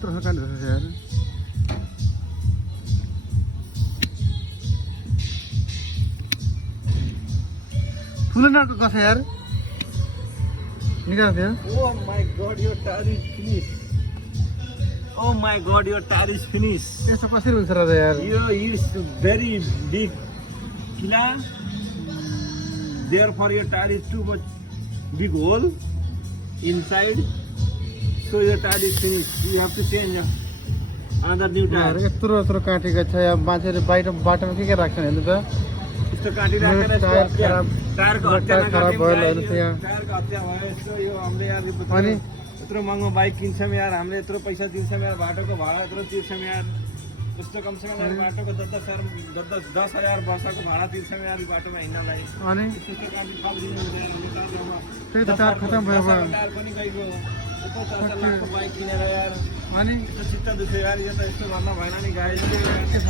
यत्रो सकान रहेछ यार ठुलो नटको कसो यार निकाल दियो Oh my god, your tire is finished. Oh my god, your tire is finished. यस्तो कसरी हुन्छ र यार Here is very big kila. Therefore, your tire is too much big hole inside. So your tire is finished. You have to change another new यार tire. यत्रो यत्रो काटेको छ यहाँ मान्छेले बाहिर बाटोमा के राख्छन् हेर्नु त यस्तो काटिराखेर मेरो टायर खराब टायरको हत्या खराब भयो हेर्नु त यहाँ टायरको हत्या भयो यस्तो यो हामीले यार अनि यत्रो महँगो बाइक किन्छौँ यार हामीले यत्रो पैसा दिन्छौँ यार बाटोको भाडा यत्रो तिर्छौँ यार यस्तो कमसेकम यार बाटोको 10,000 वर्षको भाडा तिर्छौँ यार यो बाटोमा हिँड्नलाई अनि त्यस्तो काट्नु सक्दिनँ यार हामी टायरमा त्यही त टायर खतम भयो अब टायर पनि गइगयो यत्रो 4 लाखको बाइक किनेर यार अनि यस्तो चित्त दुख्यो यार यो त यस्तो गर्न भएन नि गाडी के छ